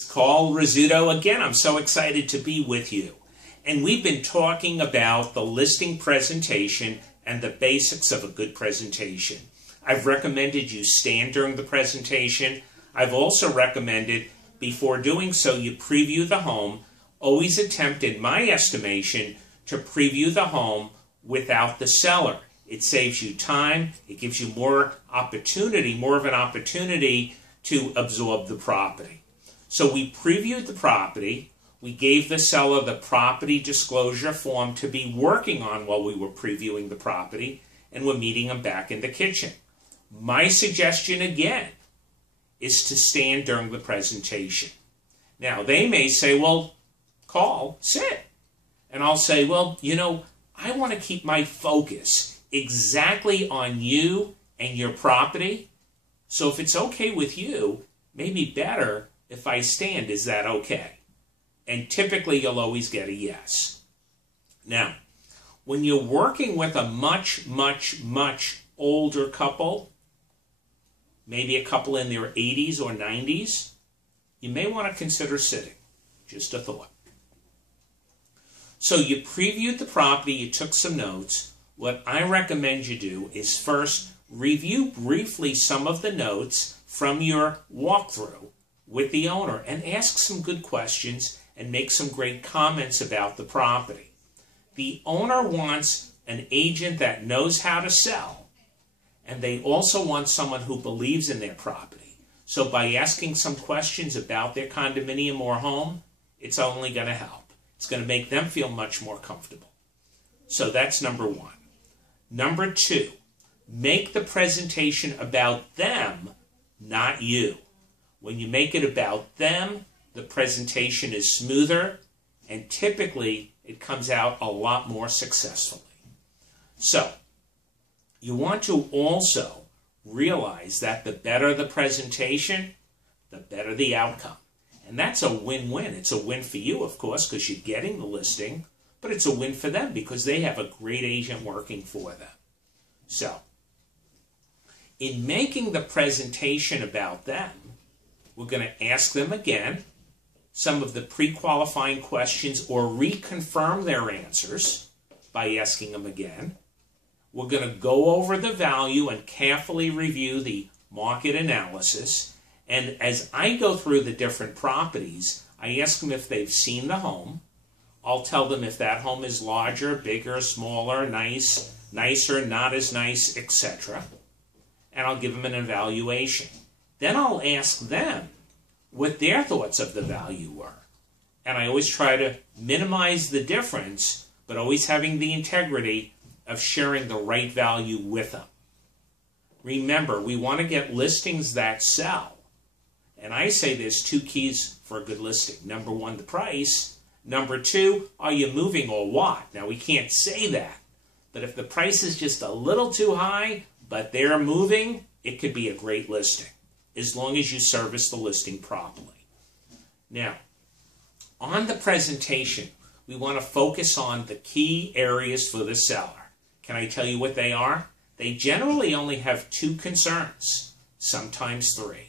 It's Carl Rizzuto again. I'm so excited to be with you. And we've been talking about the listing presentation and the basics of a good presentation. I've recommended you stand during the presentation. I've also recommended before doing so you preview the home. Always attempt, in my estimation, to preview the home without the seller. It saves you time. It gives you more of an opportunity to absorb the property. So we previewed the property. We gave the seller the property disclosure form to be working on while we were previewing the property, and we're meeting them back in the kitchen. My suggestion again is to stand during the presentation. Now, they may say, well, Carl, sit. And I'll say, well, I want to keep my focus exactly on you and your property. So if it's okay with you, maybe better if I stand. Is that okay? And typically you'll always get a yes. Now, when you're working with a much, much, much older couple, maybe a couple in their 80s or 90s, you may want to consider sitting. Just a thought. So you previewed the property, you took some notes. What I recommend you do is first review briefly some of the notes from your walkthrough with the owner and ask some good questions and make some great comments about the property. The owner wants an agent that knows how to sell, and they also want someone who believes in their property. So by asking some questions about their condominium or home, it's only going to help. It's going to make them feel much more comfortable. So that's number one. Number two, make the presentation about them, not you. When you make it about them, the presentation is smoother, and typically it comes out a lot more successfully. So, you want to also realize that the better the presentation, the better the outcome. And that's a win-win. It's a win for you, of course, because you're getting the listing, but it's a win for them because they have a great agent working for them. So, in making the presentation about them, we're going to ask them again some of the pre-qualifying questions or reconfirm their answers by asking them again. We're going to go over the value and carefully review the market analysis. And as I go through the different properties, I ask them if they've seen the home. I'll tell them if that home is larger, bigger, smaller, nice, nicer, not as nice, etc. And I'll give them an evaluation. Then I'll ask them what their thoughts of the value were. And I always try to minimize the difference, but always having the integrity of sharing the right value with them. Remember, we want to get listings that sell. And I say there's two keys for a good listing. Number one, the price. Number two, are you moving or what? Now, we can't say that. But if the price is just a little too high, but they're moving, it could be a great listing, as long as you service the listing properly. Now, on the presentation, we want to focus on the key areas for the seller. Can I tell you what they are? They generally only have two concerns, sometimes three.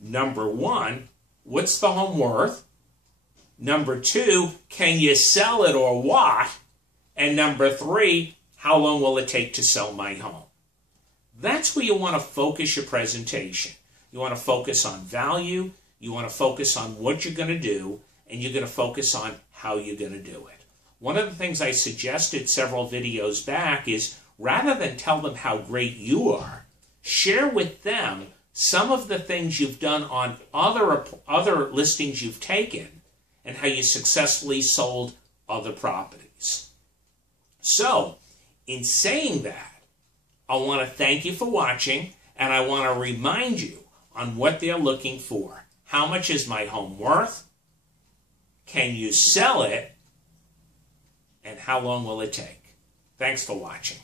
Number one, what's the home worth? Number two, can you sell it or what? And number three, how long will it take to sell my home? That's where you want to focus your presentation. You want to focus on value, you want to focus on what you're going to do, and you're going to focus on how you're going to do it. One of the things I suggested several videos back is rather than tell them how great you are, share with them some of the things you've done on other listings you've taken and how you successfully sold other properties. So, in saying that, I want to thank you for watching, and I want to remind you on what they're looking for. How much is my home worth? Can you sell it? And how long will it take? Thanks for watching.